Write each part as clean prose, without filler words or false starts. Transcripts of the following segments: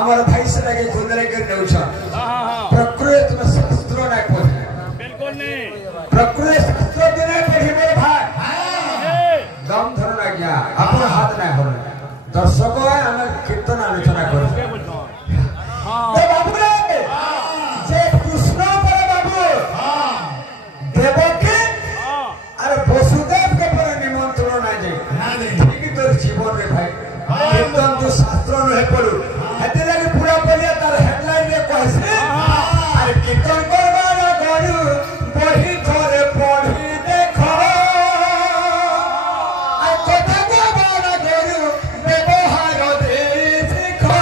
हमारा भाई से लगे खुदरे के नौचा प्रकृति में शास्त्र नहीं पढ़े बिल्कुल नहीं प्रकृति शास्त्र के नहीं पढ़े मेरे भाई दम धरना क्या अपना हाथ नहीं हो दर्शकों है हमें कीर्तन आलोचना करो तो बाबू रे जे कृष्ण पर बाबू देवकी अरे वसुदेव के पर निमंत्रण नहीं जाए ठीक तोर जीवन रे भाई कीर्तन जो शास्त्र नहीं पढ़ू हेते लगे पूरा पढ़िया तार हेडलाइन रे कहसे अरे कीर्तन करबा ना करू बही थोरे पढ़ी देखो आ कथा कहबा ना करू व्यवहार दे देखो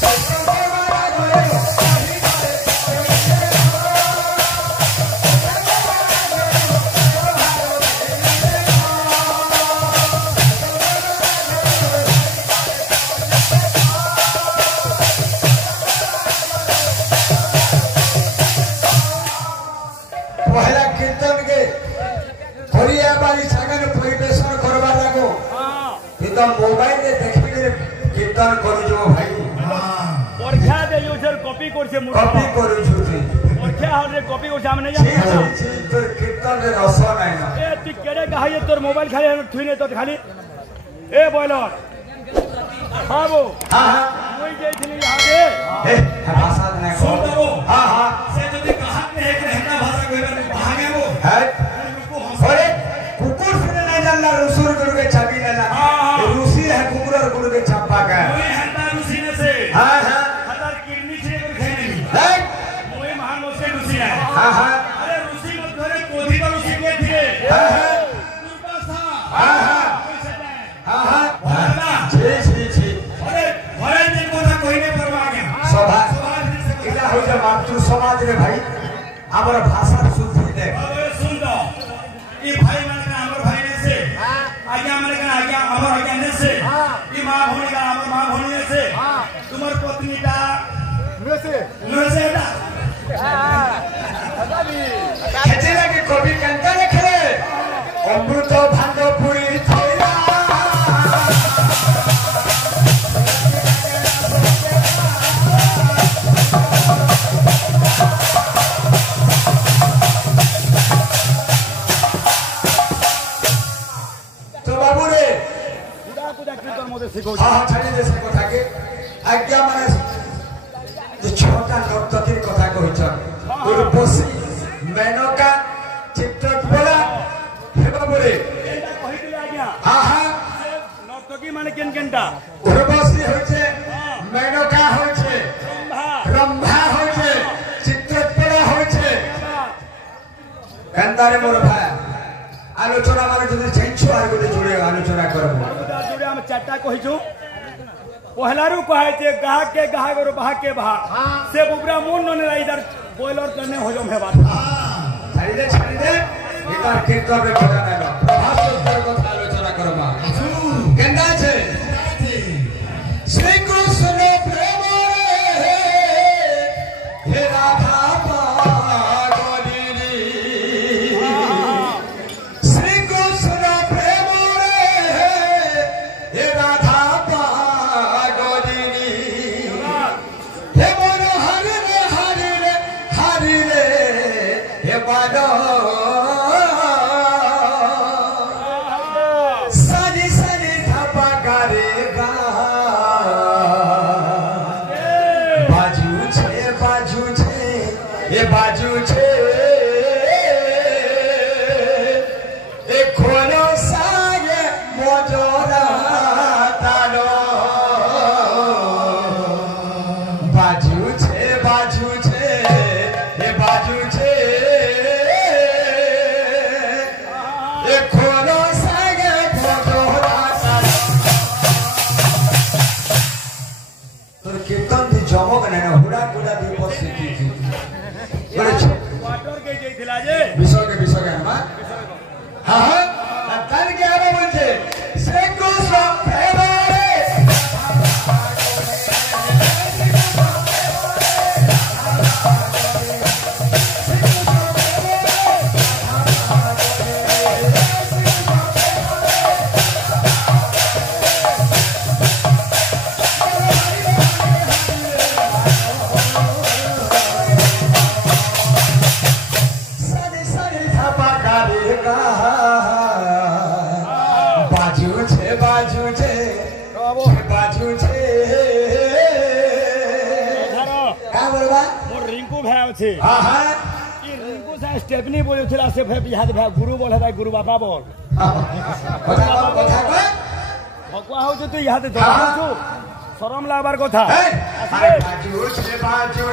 कीर्तन करबा ना करू बही थोरे पहला कीर्तन के होरिया बारी सागन परिवेशन करबा लागो तो मोबाइल रे देखि के कीर्तन करू जो भाई परीक्षा दे यूजर कॉपी करछे कॉपी करू छुती परीक्षा हरे कॉपी को सामने जाने तो कीर्तन रे रस नाही ना ए तू केड़े गाय तोर मोबाइल खाली थुइने तो खाली ए बॉयलर बाबू हां कोई जेथिली यहां दे ए भाषा नहीं सुन बाबू हां हां से जदी कहा में एक रहना भाषा कहबा नहीं भागे वो है अरे कुकुर से नहीं जानला रसूल गुरु के छवि लेना रूसी है कुकुर और गुरु के छप्पा का कोई हंता रुसीने से हां हां हजार किडनी से कर खाई नहीं है मोए महान मोसे रुसी है हां हां अरे रुसी मत घरे कोधी का रुसी के थे हां हां दुर्वासा हां हां हां हां जी जी जी अरे घरे दिन कोना कोइने परवा गया सभा समाज ने से इला हो जा मातृ समाज रे भाई हमर भाषा शुद्धि दे अब सुन दो ई भाई माने का हमर भाई ने से आज्ञा माने का आज्ञा हमर आज्ञा ने से ई मां भोनी का हमर मां भोनी ने से तुम्हार पत्नी ता नो से ता खेते लगे कवि कंता लिखे अमृत भांग पुरी थैला तो बाबू रे कुदा कीर्तन मोदे सिखो हाँ हाँ छाड़ी दे से कथा के आज्ञा माने जो छोटा नर्तकीर कथा कहिछन उर्वशी मेनका चित्रकला हे बाबू रे एटा कहि दिले आज्ञा हाँ हाँ नर्तकी माने केन केनटा उर्वशी होइछे मेनका होइछे रंभा रंभा होइछे चित्रकला होइछे कंदारे मोर भाई आलोचना माने जदि चेंचो आर गोटे जोड़े आलोचना करबो कुदा जोड़े हम चारटा कहिछु पहलारू कहे जे गाह के बाह के बाह से बुबरा मुन न इधर बॉयलर करने हो जो में बात छाड़ी दे इधर कीर्तन रे बजा ना प्रभास पर कथा आलोचना करबा केंदा छे श्री कृष्ण प्रेम रे हे राधा पागली श्री कृष्ण प्रेम रे हे राधा पागली हे मन हरि रे हरि रे हरि रे हे बालो बाबू बाजू छे का बोलबा मोर रिंकू भाई अछि हां हां ई रिंकू से स्टेपनी बोलथिला से भाई बिहार भाई गुरु बोले भाई गुरु बाबा बोल কথা কয় भगवा हो तू इहाते धरछु शरम लागबार কথা बाजू छे बाजू